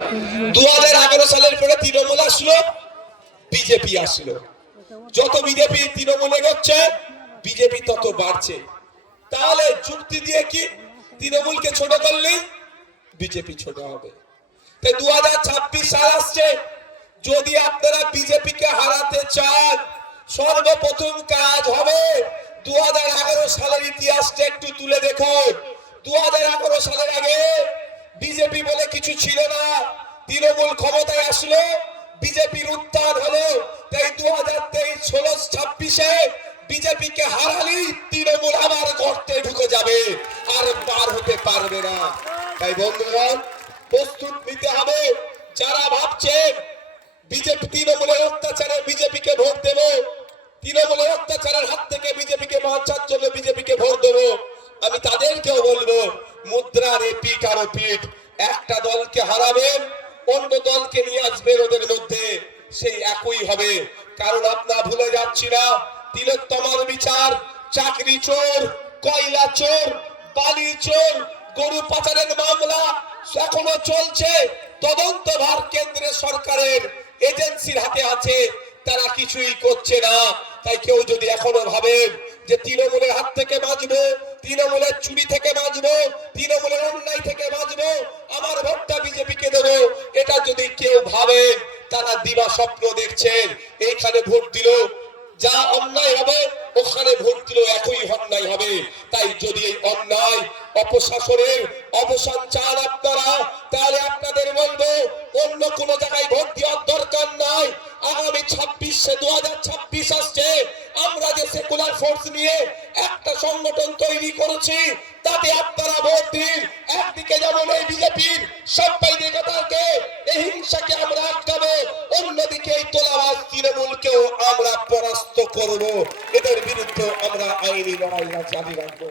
2011 সালের পরে তৃণমূল আসলো, বিজেপি আসলো। যত বিজেপি তৃণমূলে গচ্ছে বিজেপি তত বাড়ছে। তাহলে যুক্তি দিয়ে কি তৃণমূলকে ছোট করলে বিজেপি ছোট হবে? তাই 2026 সাল আসছে, যদি আপনারা বিজেপিকে হারাতে চান সর্বপ্রথম কাজ হবে 2011 সালের ইতিহাসটা একটু তুলে দেখুন। 2011 সালের আগে বিজেপি বলে কিছু ছিল না, তৃণমূল ক্ষমতায় আসলো, বিজেপির উত্থান হলো। তাই 2023-26-26-এ বিজেপিকে হারালি তৃণমূল আবার গর্তে ঢুকে যাবে, আর পার হতে পারবে না। তাই বন্ধুরা প্রস্তুত নিতে হবে। যারা ভাবছেন বিজেপি তৃণমূলের অত্যাচারে বিজেপিকে ভোট দেব, তৃণমূলের অত্যাচারের হাত থেকে বিজেপিকে বাঁচার জন্য বিজেপিকে ভোট দেবো, আমি তাদেরকেও বলবো মুদ্রার পিঠ আর পিঠ। একটা দলকে হারাবেন, অন্য দলকে নিয়ে আসবেন, ওদের মধ্যে সেই একই হবে। কারণ আপনারা ভুলে যাচ্ছি না, তিলোত্তমার বিচার, চাকরি চোর, কয়লা চোর, বালি চোর, গরু পাচারের মামলা এখনো চলছে। তদন্ত ভার কেন্দ্রের সরকারের এজেন্সির হাতে আছে, তারা কিছুই করছে না। তাই কেউ যদি এখনো ভাবেন যে তৃণমূলের হাত থেকে বাঁচবো, তৃণমূলের চুরি থেকে বাঁচবো, তৃণমূলের অন্যায় থেকে বাঁচবো, আমার ভোটটা বিজেপিকে দেবো, এটা যদি কেউ ভাবেন তারা দিবা স্বপ্ন দেখছেন। এইখানে ভোট দিল যা অন্যায় হবে, ওখানে ভোট দিল একই অন্যায় হবে। তাই যদি এই অন্যায় অপশাসনের অবসান চান আপনারা, তাহলে আপনাদের বলবো অন্য কোন জায়গায় ভোট দেওয়ার দরকার নাই। আগামী 2026 আসছে, আমরা যে সেকুলার ফোর্স নিয়ে একটা সংগঠন তৈরি করেছি, তাতে আপনারা ভোট দিন। একদিকে যেমন এই বিজেপির সাম্প্রদায়িকতাকে, এই হিংসাকে আমরা আটকাবো, অন্যদিকে এই তোলাবাজ তৃণমূলকেও আমরা পরাস্ত করব। এদের বিরুদ্ধে আমরা আইনি লড়াই জারি রাখবো।